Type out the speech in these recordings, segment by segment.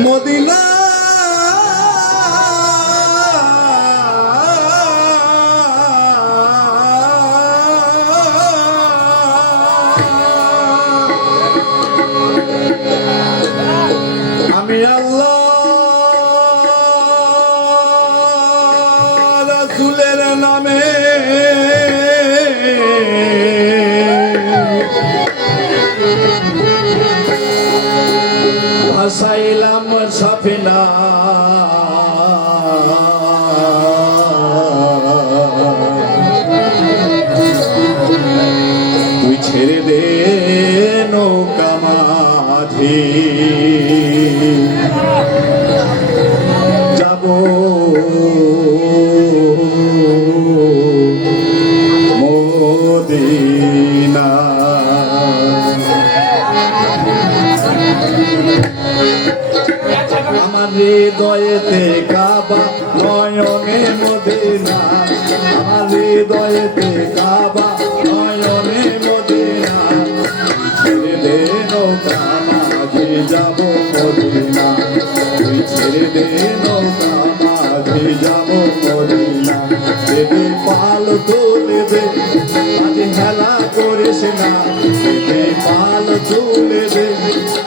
Medina আমি আল্লাহ রাসূলের নামে ভাসাইলাম সাফিনা তুই ছেড়ে দে নৌকা মাঝি যাব মদিনা আমার হৃদয়েতে কাবা নয়নে মদিনা আমার হৃদয়েতে কাবা নয়নে মদিনা ছেড়ে দে নৌকা মাঝি যাব মদিনা তুই ছেড়ে দে নৌকা মাঝি যাব মদিনা দেবে পাল তুলে দে আজ হেলা করিস না দেবে পাল তুলে দে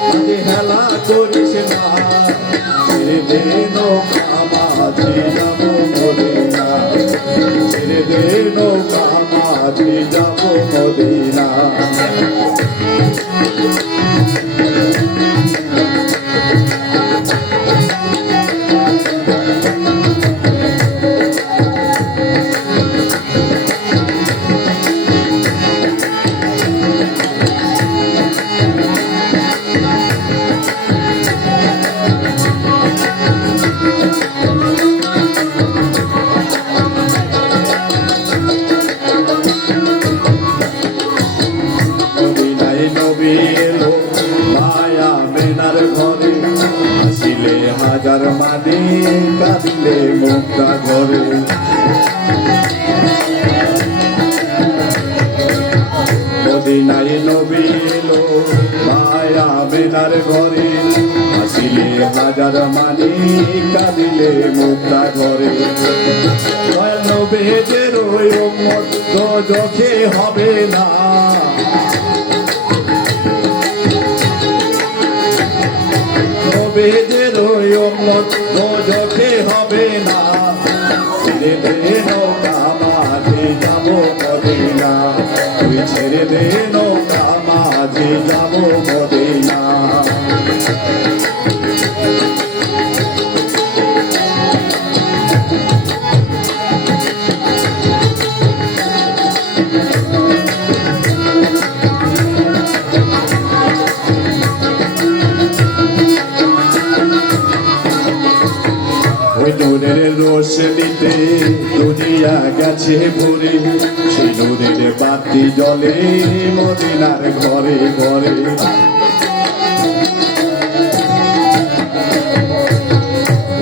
আজ হেলা করিস না ছেড়ে দে নৌকা মাঝি যাব মদিনা ছেড়ে দে নৌকা মাঝি যাব মদিনা হাজার মানে কাঁদিলে মুক্তা ঘরে মদিনায় নবী এলো মায়া বেনার ঘরে আসিলে হাজার মানে কাঁদিলে মুক্তা ঘরে নবীদের ওই উম্মত দোজখে হবে না নবীদের ওই উম্মত দোজখে হবে না ছেড়ে দে নৌকা মাঝি যাব মদিনা তুই ছেড়ে দে নৌকা মাঝি যাব মদিনা নূরের রোশনীতে দুনিয়া গেছে ভরে সেই নূরের বাতি জ্বলে মদিনার ঘরে ঘরে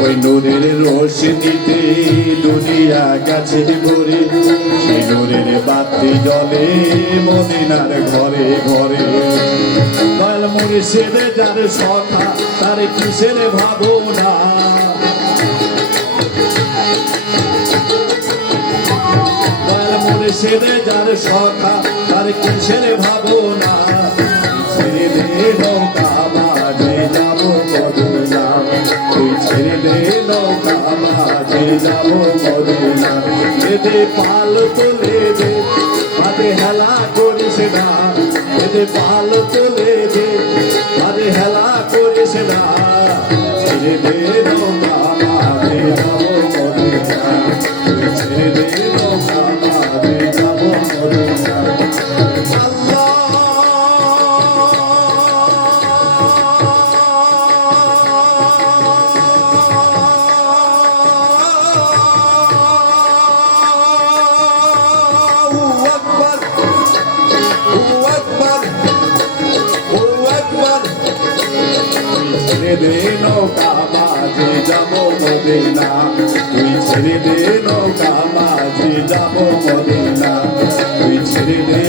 ওই নূরের রোশনীতে দুনিয়া গেছে ভরে সেই নূরের বাতি জ্বলে মদিনার ঘরে ঘরে দয়াল মুর্শিদ যার সখা তার কিসের ভাবনা মুর্শিদে যার সখা তার কিসের ভাবনা ছেড়ে দে নৌকা মাঝি যাব মদিনা তুই ছেড়ে দে নৌকা মাঝি যাব মদিনা এতে পাল তুলে দে আরে হেলা করিস না এতে পাল তুলে দে আরে হেলা করিস না ছেড়ে দে নৌকা মাঝি যাব মদিনা তুই ছেড়ে দে নৌকা ছেড়ে দে নৌকা মাঝি যাব মদিনা তুই ছেড়ে দে নৌকা মাঝি যাব মদিনা তুই ছেড়ে দে